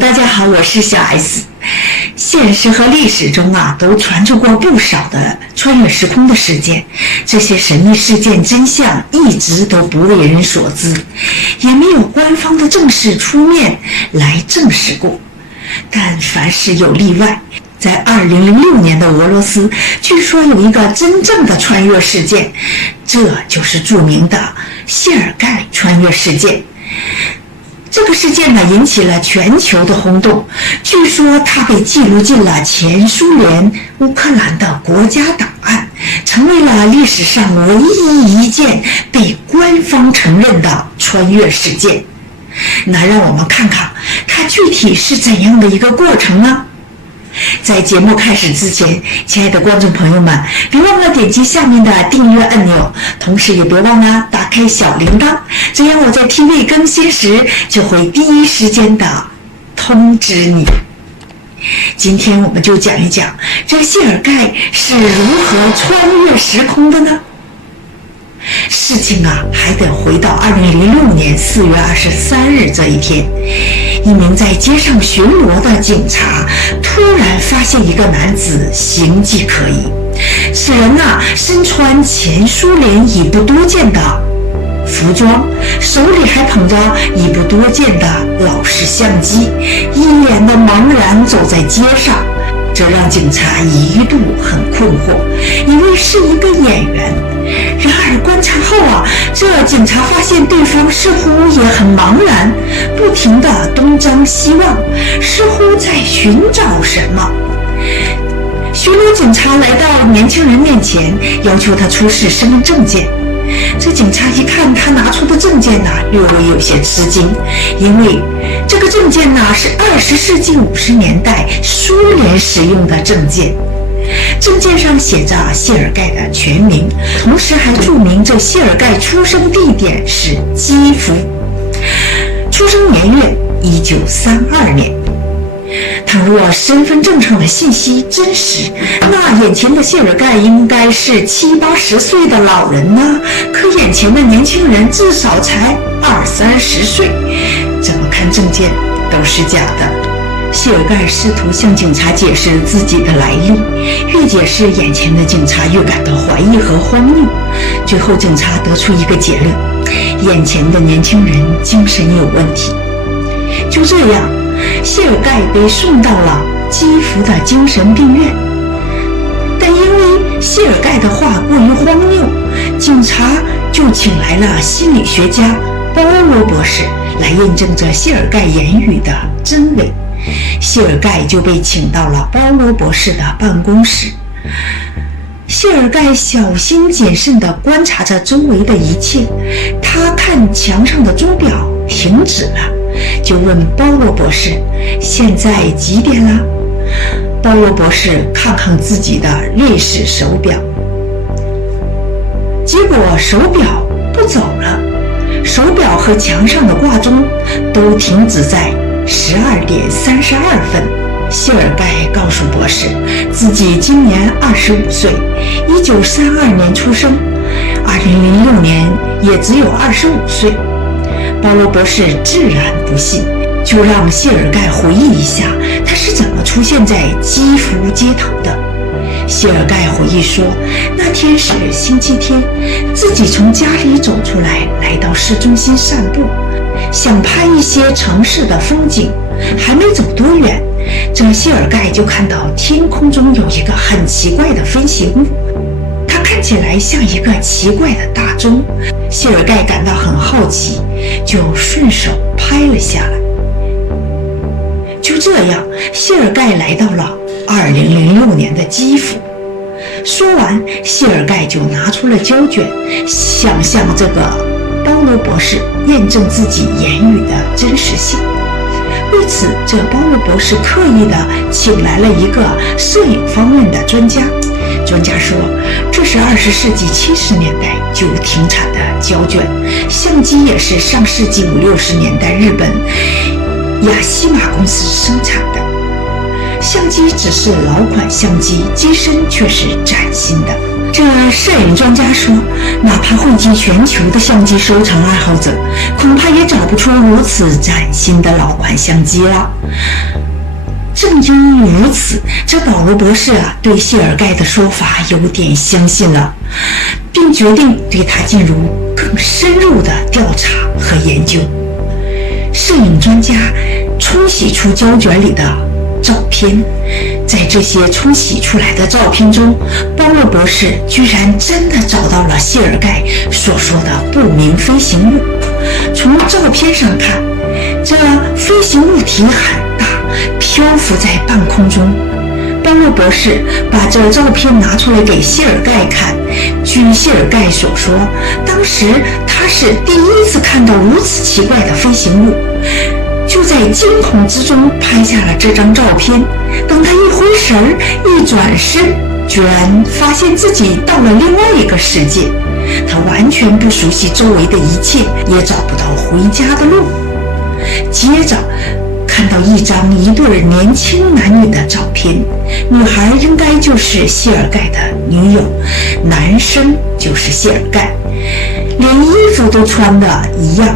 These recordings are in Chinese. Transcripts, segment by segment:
大家好，我是小 S。现实和历史中都传出过不少的穿越时空的事件，这些神秘事件真相一直都不为人所知，也没有官方的正式出面来证实过。但凡事有例外，在2006年的俄罗斯，据说有一个真正的穿越事件，这就是著名的谢尔盖穿越事件。这个事件引起了全球的轰动，据说它被记录进了前苏联乌克兰的国家档案，成为了历史上唯一一件被官方承认的穿越事件。那让我们看看它具体是怎样的一个过程呢？在节目开始之前，亲爱的观众朋友们，别忘了点击下面的订阅按钮，同时也别忘了打开小铃铛，这样我在 TV 更新时就会第一时间的通知你。今天我们就讲一讲这谢尔盖是如何穿越时空的呢？事情还得回到2006年4月23日这一天，一名在街上巡逻的警察突然发现一个男子形迹可疑。此人身穿前苏联已不多见的服装，手里还捧着已不多见的老式相机，一脸的茫然走在街上，这让警察一度很困惑，以为是一个演员。然而观察后这警察发现对方似乎也很茫然，不停地东张西望，似乎在寻找什么。巡逻警察来到年轻人面前，要求他出示身份证件。这警察一看他拿出的证件略微有些吃惊，因为这个证件是20世纪50年代苏联使用的证件。证件上写着谢尔盖的全名，同时还注明这谢尔盖出生地点是基辅，出生年月1932年。倘若身份证上的信息真实，那眼前的谢尔盖应该是70、80岁的老人呢，可眼前的年轻人至少才20、30岁，怎么看证件都是假的。谢尔盖试图向警察解释自己的来历，越解释眼前的警察越感到怀疑和荒谬。最后警察得出一个结论：眼前的年轻人精神有问题。就这样，谢尔盖被送到了基辅的精神病院。但因为谢尔盖的话过于荒谬，警察就请来了心理学家包罗博士来验证这谢尔盖言语的真伪。谢尔盖就被请到了包罗博士的办公室。谢尔盖小心谨慎地观察着周围的一切，他看墙上的钟表停止了，就问包罗博士：“现在几点了？”包罗博士看看自己的瑞士手表，结果手表不走了，手表和墙上的挂钟都停止在12点32分。谢尔盖告诉博士，自己今年25岁，1932年出生，2006年也只有25岁。包罗博士自然不信，就让谢尔盖回忆一下他是怎么出现在基辅街头的。谢尔盖回忆说，那天是星期天，自己从家里走出来，来到市中心散步，想拍一些城市的风景。还没走多远，这谢尔盖就看到天空中有一个很奇怪的飞行物，它看起来像一个奇怪的大钟。谢尔盖感到很好奇，就顺手拍了下来。就这样，谢尔盖来到了2006年的基辅。说完，谢尔盖就拿出了胶卷，想向这个包罗博士验证自己言语的真实性。为此，这包罗博士刻意地请来了一个摄影方面的专家。专家说，这是20世纪70年代就停产的胶卷，相机也是上世纪50、60年代日本雅西玛公司生产的。相机只是老款相机，机身却是崭新的。这摄影专家说，哪怕汇集全球的相机收藏爱好者，恐怕也找不出如此崭新的老款相机了。正因如此，这保罗博士对谢尔盖的说法有点相信了，并决定对他进入更深入的调查和研究。摄影专家冲洗出胶卷里的照片，在这些冲洗出来的照片中，保罗博士居然真的找到了谢尔盖所说的不明飞行物。从照片上看，这飞行物体很大，漂浮在半空中。保罗博士把这照片拿出来给谢尔盖看，据谢尔盖所说，当时他是第一次看到如此奇怪的飞行物，就在惊恐之中拍下了这张照片。等他一回神儿，一转身，居然发现自己到了另外一个世界。他完全不熟悉周围的一切，也找不到回家的路。接着看到一对年轻男女的照片，女孩应该就是谢尔盖的女友，男生就是谢尔盖，连衣服都穿的一样。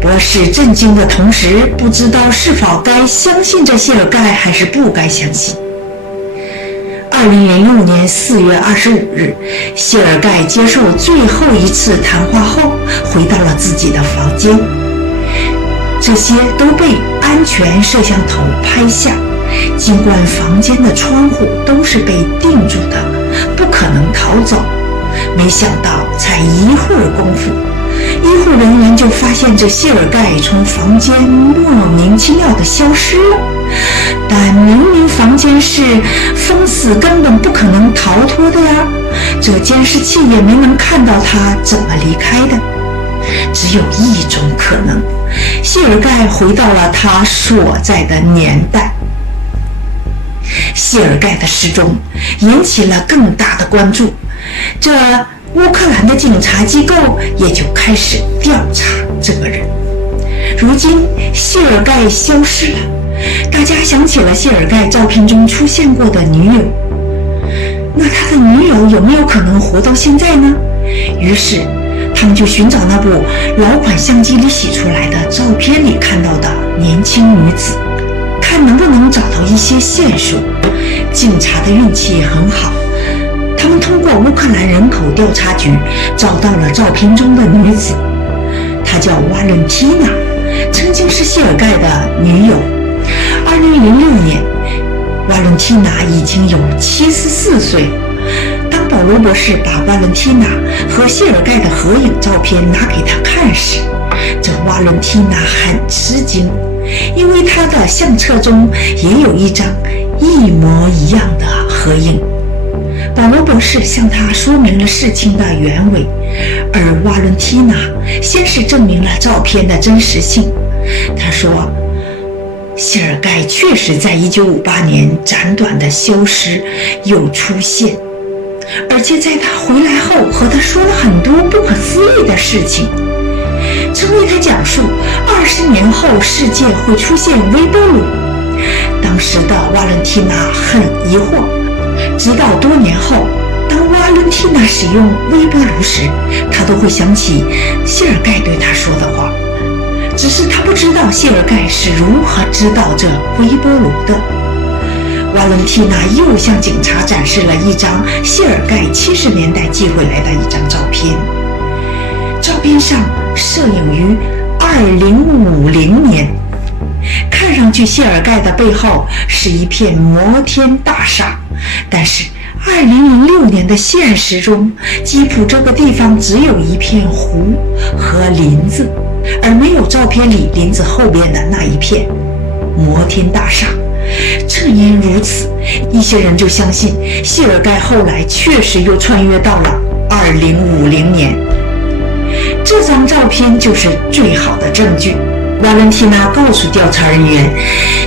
博士震惊的同时，不知道是否该相信这谢尔盖，还是不该相信。2006年4月25日，谢尔盖接受最后一次谈话后，回到了自己的房间。这些都被安全摄像头拍下，尽管房间的窗户都是被钉住的，不可能逃走。没想到才一会儿功夫，医护人员就发现这谢尔盖从房间莫名其妙地消失了。但明明房间是封死，根本不可能逃脱的呀，这监视器也没能看到他怎么离开的。只有一种可能，谢尔盖回到了他所在的年代。谢尔盖的失踪引起了更大的关注，这乌克兰的警察机构也就开始调查这个人。如今谢尔盖消失了，大家想起了谢尔盖照片中出现过的女友，那他的女友有没有可能活到现在呢？于是他们就寻找那部老款相机里洗出来的照片里看到的年轻女子，看能不能找到一些线索。警察的运气很好，他们通过乌克兰人口调查局找到了照片中的女子，她叫瓦伦蒂娜，曾经是谢尔盖的女友。2006年，瓦伦蒂娜已经有74岁。当保罗博士把瓦伦蒂娜和谢尔盖的合影照片拿给他看时，这瓦伦蒂娜很吃惊，因为她的相册中也有一张一模一样的合影。保罗博士向他说明了事情的原委，而瓦伦蒂娜先是证明了照片的真实性。他说，谢尔盖确实在1958年暂短的消失又出现，而且在他回来后和他说了很多不可思议的事情，曾为他讲述20年后世界会出现微波炉。当时的瓦伦蒂娜很疑惑，直到多年后，当瓦伦蒂娜使用微波炉时，她都会想起谢尔盖对她说的话，只是她不知道谢尔盖是如何知道这微波炉的。瓦伦蒂娜又向警察展示了一张谢尔盖70年代寄回来的一张照片，照片上摄影于2050年，看上去谢尔盖的背后是一片摩天大厦，但是2006年的现实中，基辅这个地方只有一片湖和林子，而没有照片里林子后边的那一片摩天大厦。正因如此，一些人就相信谢尔盖后来确实又穿越到了2050年。这张照片就是最好的证据。瓦伦蒂娜告诉调查人员，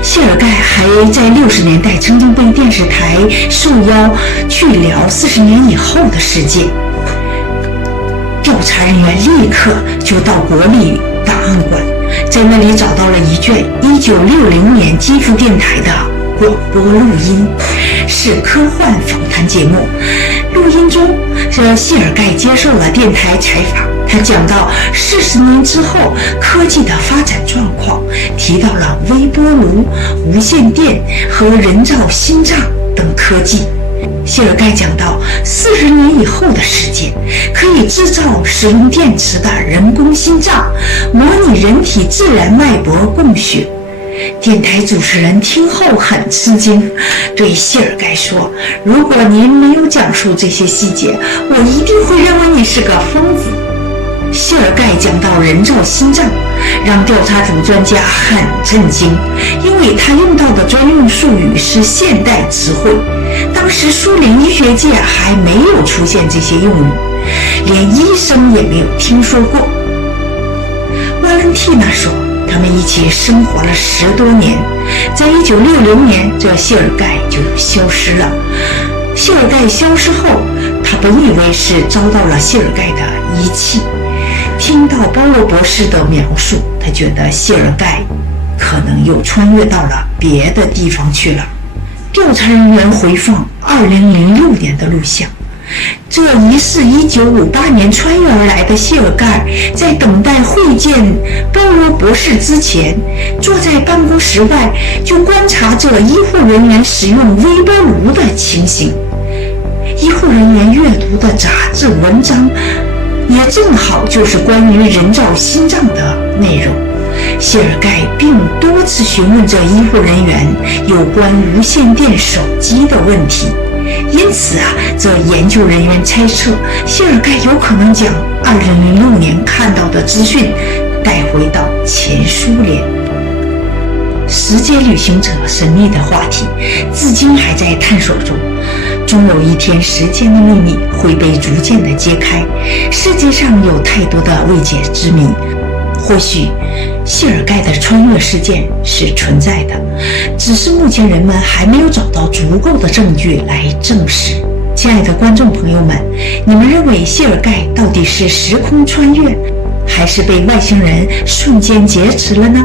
谢尔盖还在60年代曾经被电视台受邀去聊40年以后的世界。调查人员立刻就到国立档案馆，在那里找到了一卷1960年基辅电台的广播录音，是科幻访谈节目。录音中，谢尔盖接受了电台采访，他讲到40年之后科技的发展状况，提到了微波炉、无线电和人造心脏等科技。谢尔盖讲到40年以后的世界，可以制造使用电池的人工心脏，模拟人体自然脉搏供血。电台主持人听后很吃惊，对谢尔盖说：“如果您没有讲述这些细节，我一定会认为你是个疯子。”谢尔盖讲到人造心脏，让调查组专家很震惊，因为他用到的专用术语是现代词汇，当时苏联医学界还没有出现这些用语，连医生也没有听说过。瓦伦蒂娜说，他们一起生活了10多年，在1960年，这谢尔盖就消失了。谢尔盖消失后，他本以为是遭到了谢尔盖的遗弃。听到鲍罗博士的描述，他觉得谢尔盖可能又穿越到了别的地方去了。调查人员回放2006年的录像，这疑似1958年穿越而来的谢尔盖，在等待会见鲍罗博士之前，坐在办公室外就观察着医护人员使用微波炉的情形。医护人员阅读的杂志文章也正好就是关于人造心脏的内容。谢尔盖并多次询问这医护人员有关无线电手机的问题，因此这研究人员猜测谢尔盖有可能将2006年看到的资讯带回到前苏联。时间旅行者神秘的话题至今还在探索中，终有一天时间的秘密会被逐渐的揭开。世界上有太多的未解之谜，或许谢尔盖的穿越事件是存在的，只是目前人们还没有找到足够的证据来证实。亲爱的观众朋友们，你们认为谢尔盖到底是时空穿越，还是被外星人瞬间劫持了呢？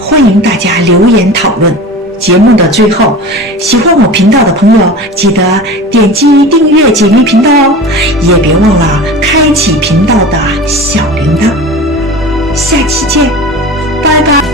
欢迎大家留言讨论。节目的最后，喜欢我频道的朋友记得点击订阅解密频道哦，也别忘了开启频道的小铃铛。下期见，拜拜。